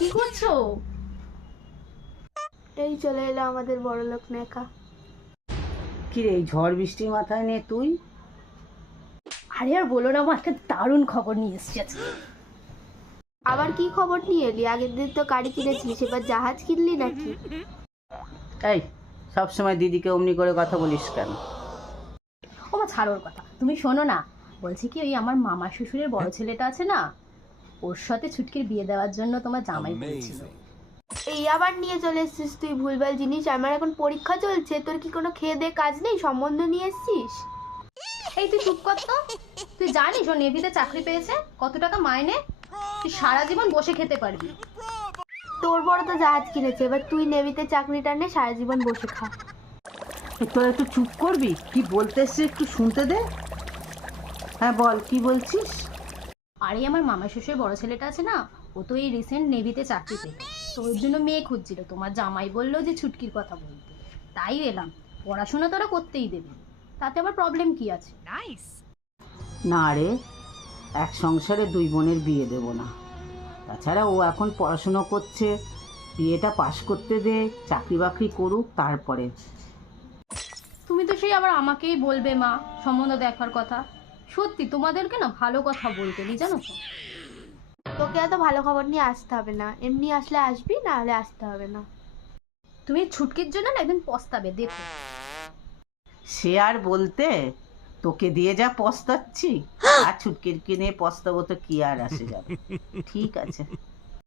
কি করছো? এই চলে এলো আমাদের বড়লোক নেকা। কি রে, এই ঝড় বৃষ্টি মাথায় নিয়ে তুই? আরে আর বলো না, আমার একটা দারুণ খবর নিয়ে এসেছি আজকে। আবার কি খবর নিয়ে এলি? আগের দিন তো গাড়ি কিনেছিলিস, এবার জাহাজ কিনলি নাকি? এই, সবসময় দিদিকে অমনি করে কথা বলিস কেন? ও মা, ছাড়ো ওর কথা, তুমি শোনো না। বলছি কি, ওই আমার মামা শ্বশুরের বড় ছেলেটা আছে না, ওর সাথে ছুটকির বিয়ে দেওয়ার জন্য তোমার জামাই বলছিল। এই আবার নিয়ে চলে এসছিস তুই ভুলভাল জিনিস। আমার এখন পরীক্ষা চলছে, তোর কি কোনো খেয়ে দে কাজ নেই? সম্বন্ধ নিয়ে এসছিস? এই তুই চুপ কর তো। তুই জানিস ও নেভিতে চাকরি পেয়েছে? কত টাকা মাইনে? তুই সারা জীবন বসে খেতে পারবি। তোর বড় তো জাহাজ কিনেছে, এবার তুই নেভিতে চাকরিটা নে, সারা জীবন বসে খা। তোরা একটু চুপ করবি? কি বলতে এসছে একটু শুনতে দে। হ্যাঁ বল, কি বলছিস? আরে আমার মামা শ্বশুরের বড় ছেলেটা আছে না, ও তো এই রিসেন্ট নেভিতে চাকরি পেল। তো ওর জন্য মেয়ে খুঁজছিল, তোমার জামাই বললো যে ছুটকির কথা বলতে। তাই এলাম। পড়াশোনা তো ওরা করতেই দেবে, তাতে আবার প্রবলেম কি আছে? না রে, এক সংসারে দুই বোনের বিয়ে দেব না। তাছাড়া ও এখন পড়াশুনো করছে, বিয়েটা পাশ করতে দে, চাকরি বাকরি করুক তারপরে। তুমি তো সেই আবার আমাকেই বলবে মা সম্বন্ধ দেখার কথা। সত্যি তোমাদেরকে না ভালো কথা বলতে দিই, জানো তো। তোকে এত ভালো খবর নিয়ে আসতে হবে না, এমনি আসলে আসবি, না হলে আসতে হবে না। তুমি ছুটকির জন্য না একদিন পস্তাবে, দেখো। সে আর বলতে, তোকে দিয়ে যা পস্তাচ্ছি, আর ছুটকির কিনে পস্তাবো তো কি আর আসে যাবে। ঠিক আছে।